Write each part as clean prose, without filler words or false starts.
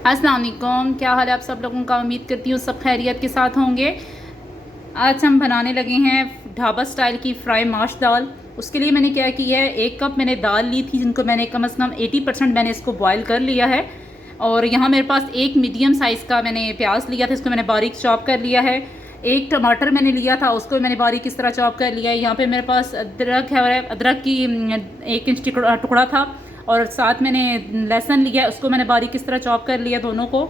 अस्सलाम वालेकुम, क्या हाल है आप सब लोगों का। उम्मीद करती हूँ सब खैरियत के साथ होंगे। आज हम बनाने लगे हैं ढाबा स्टाइल की फ्राई माश दाल। उसके लिए मैंने क्या किया है, 1 कप मैंने दाल ली थी जिनको मैंने कम से कम 80% मैंने इसको बॉयल कर लिया है। और यहाँ मेरे पास एक मीडियम साइज़ का मैंने प्याज लिया था, इसको मैंने बारीक चॉप कर लिया है। एक टमाटर मैंने लिया था, उसको मैंने बारीक इस तरह चॉप कर लिया है। यहाँ पे मेरे पास अदरक है और अदरक की 1 इंच टुकड़ा था। और साथ मैंने लहसुन लिया, उसको मैंने बारीक इस तरह चॉप कर लिया दोनों को।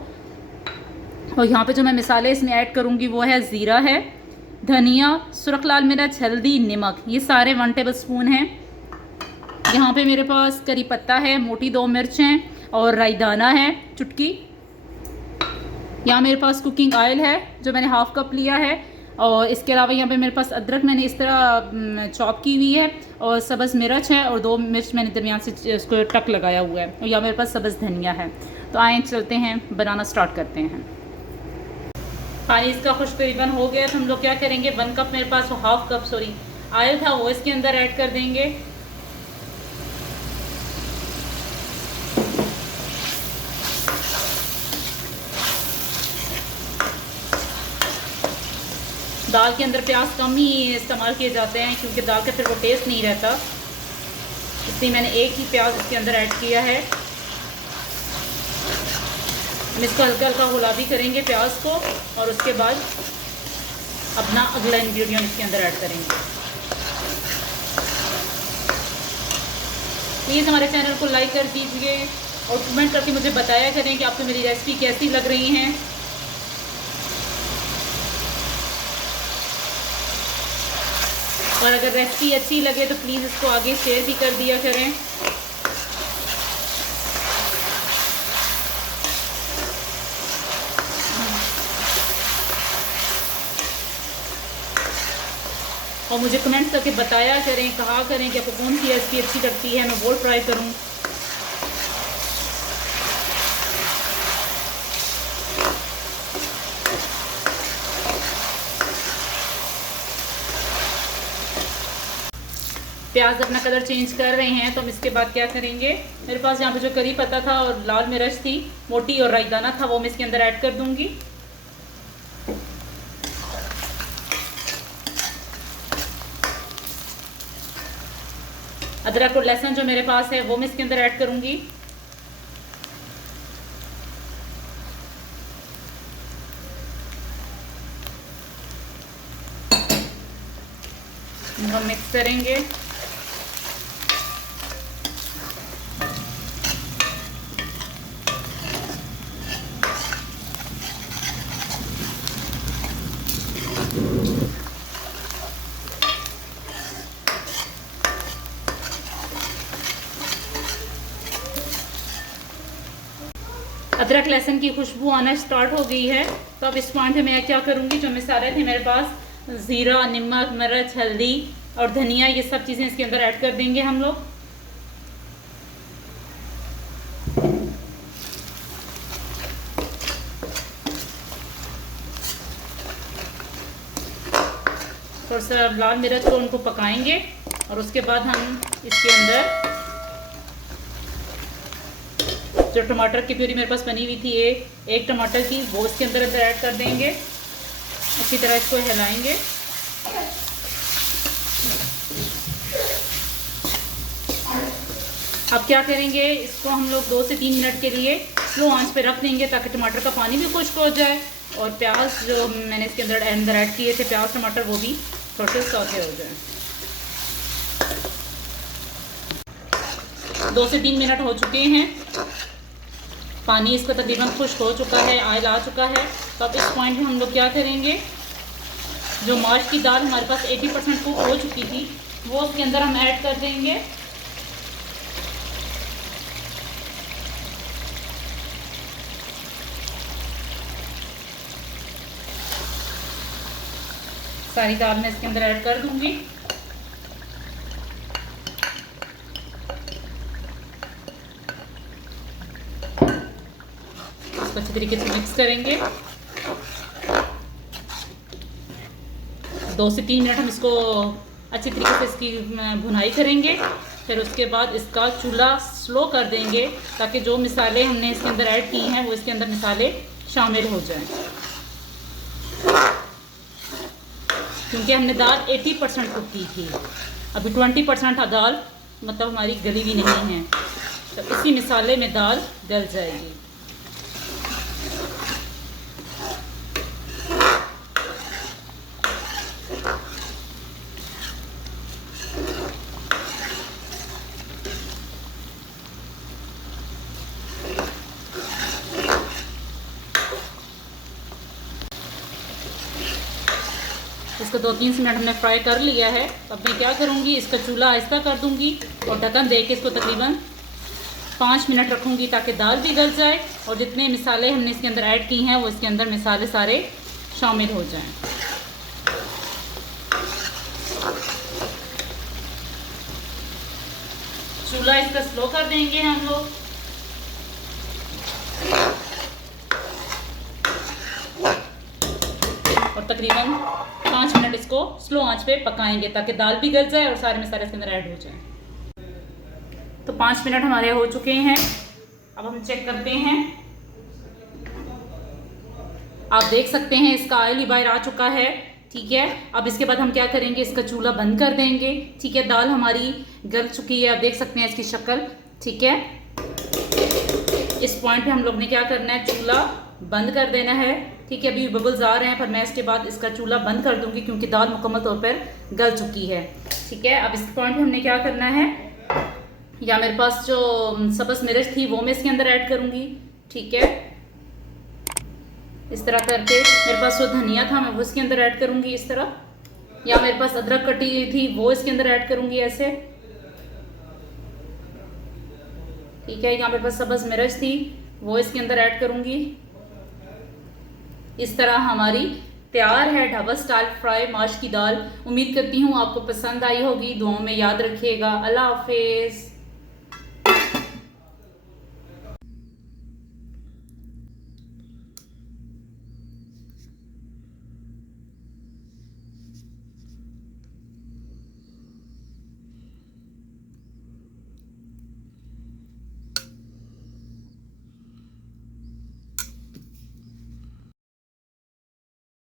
और यहाँ पे जो मैं मिसाले इसमें ऐड करूँगी वो है ज़ीरा है, धनिया, सुरख लाल मिर्च, हल्दी, नमक, ये सारे 1 टेबल स्पून हैं। यहाँ पे मेरे पास करी पत्ता है, मोटी 2 मिर्च हैं और राई दाना है चुटकी। यहाँ मेरे पास कुकिंग ऑयल है जो मैंने हाफ़ कप लिया है। और इसके अलावा यहाँ पे मेरे पास अदरक मैंने इस तरह चॉप की हुई है और सब्ज़ मिर्च है और 2 मिर्च मैंने दरमियान से उसको टक लगाया हुआ है। और यहाँ मेरे पास सब्ज़ धनिया है। तो आए चलते हैं, बनाना स्टार्ट करते हैं। पानी इसका खुश तकरीबन हो गया तो हम लोग क्या करेंगे, 1 कप मेरे पास हाफ़ कप ऑयल था वो इसके अंदर ऐड कर देंगे। दाल के अंदर प्याज कम ही इस्तेमाल किए जाते हैं क्योंकि दाल का फिर वो टेस्ट नहीं रहता, इसलिए मैंने एक ही प्याज इसके अंदर ऐड किया है। हम इसको हल्का हल्का गुलाबी करेंगे प्याज को और उसके बाद अपना अगला इंग्रेडिएंट इसके अंदर ऐड करेंगे। प्लीज़ हमारे चैनल को लाइक कर दीजिए और कमेंट करके मुझे बताया करें कि आपको मेरी रेसिपी कैसी लग रही हैं। और अगर रेसिपी अच्छी लगे तो प्लीज़ इसको आगे शेयर भी कर दिया करें। और मुझे कमेंट करके बताया करें, कहा करें कि आपको कौन सी रेसिपी अच्छी लगती है, मैं वो ट्राई करूं। प्याज अपना कलर चेंज कर रहे हैं तो हम इसके बाद क्या करेंगे, मेरे पास यहाँ पे जो करी पत्ता था और लाल मिर्च थी मोटी और राई दाना था वो मैं इसके अंदर ऐड कर दूंगी। अदरक और लहसुन जो मेरे पास है वो मैं इसके अंदर ऐड करूंगी। हम मिक्स करेंगे। अदरक लहसुन की खुशबू आना स्टार्ट हो गई है तो अब इस पॉइंट पे मैं क्या करूँगी, जो मसाले थे मेरे पास, ज़ीरा, नमक, मिर्च, हल्दी और धनिया, ये सब चीज़ें इसके अंदर ऐड कर देंगे हम लोग। थोड़ा सा लाल मिर्च को उनको पकाएंगे और उसके बाद हम इसके अंदर जो टमाटर की प्यूरी मेरे पास बनी हुई थी, एक टमाटर की, वो इसके अंदर ऐड कर देंगे। अच्छी तरह इसको हिलाएंगे। अब क्या करेंगे, इसको हम लोग 2 से 3 मिनट के लिए स्लो आंच पे रख देंगे ताकि टमाटर का पानी भी खुश्क हो जाए और प्याज जो मैंने इसके अंदर ऐड किए थे, प्याज टमाटर, वो भी थोड़े से सौते हो जाए। 2 से 3 मिनट हो चुके हैं, पानी इसका तकरीबन खुश्क हो चुका है, ऑयल आ चुका है। तो अब इस पॉइंट में हम लोग क्या करेंगे, जो माश की दाल हमारे पास 80% कुक हो चुकी थी वो उसके अंदर हम ऐड कर देंगे। सारी दाल मैं इसके अंदर ऐड कर दूंगी। इसको अच्छी तरीके से मिक्स करेंगे। 2 से 3 मिनट हम इसको अच्छी तरीके से इसकी भुनाई करेंगे। फिर उसके बाद इसका चूल्हा स्लो कर देंगे ताकि जो मिसाले हमने इसके अंदर ऐड किए हैं वो इसके अंदर मिसाले शामिल हो जाएं, क्योंकि हमने दाल 80% कुक की थी, अभी 20% दाल मतलब हमारी गली भी नहीं है, तो इसी मिसाले में दाल गल जाएगी। इसको 2-3 मिनट हमने फ्राई कर लिया है। अब मैं क्या करूँगी, इसका चूल्हा आहिस्ता कर दूँगी और ढक्कन दे के इसको तकरीबन 5 मिनट रखूँगी ताकि दाल भी गल जाए और जितने मिसाले हमने इसके अंदर ऐड की हैं वो इसके अंदर मिसाले सारे शामिल हो जाएं। चूल्हा इसका स्लो कर देंगे हम लोग और तकरीबन 5 मिनट इसको स्लो आंच पे पकाएंगे ताकि दाल भी गल जाए और सारे मसाले इसके अंदर ऐड हो जाएं। तो 5 मिनट हमारे हो चुके हैं। अब हम चेक करते हैं। आप देख सकते हैं इसका ऑयल ही बाहर आ चुका है। ठीक है, अब इसके बाद हम क्या करेंगे, इसका चूल्हा बंद कर देंगे। ठीक है, दाल हमारी गल चुकी है, आप देख सकते हैं इसकी शक्ल। ठीक है, इस पॉइंट पे हम लोग ने क्या करना है, चूल्हा बंद कर देना है। ठीक है, अभी बबल्स आ रहे हैं पर मैं इसके बाद इसका चूल्हा बंद कर दूंगी क्योंकि दाल मुकम्मल तौर पर गल चुकी है। ठीक है, अब इस पॉइंट पे हमने क्या करना है, या मेरे पास जो सब्ज़ मिर्च थी वो मैं इसके अंदर ऐड करूंगी। ठीक है, इस तरह करके मेरे पास जो धनिया था मैं वो इसके अंदर ऐड करूंगी इस तरह, या मेरे पास अदरक कटी थी वो इसके अंदर ऐड करूंगी ऐसे। ठीक है, यहाँ मेरे पास सब्ज़ मिर्च थी वो इसके अंदर ऐड करूंगी। इस तरह हमारी तैयार है ढाबा स्टाइल फ्राई माश की दाल। उम्मीद करती हूँ आपको पसंद आई होगी। दुआओं में याद रखिएगा। अल्लाह हाफिज़।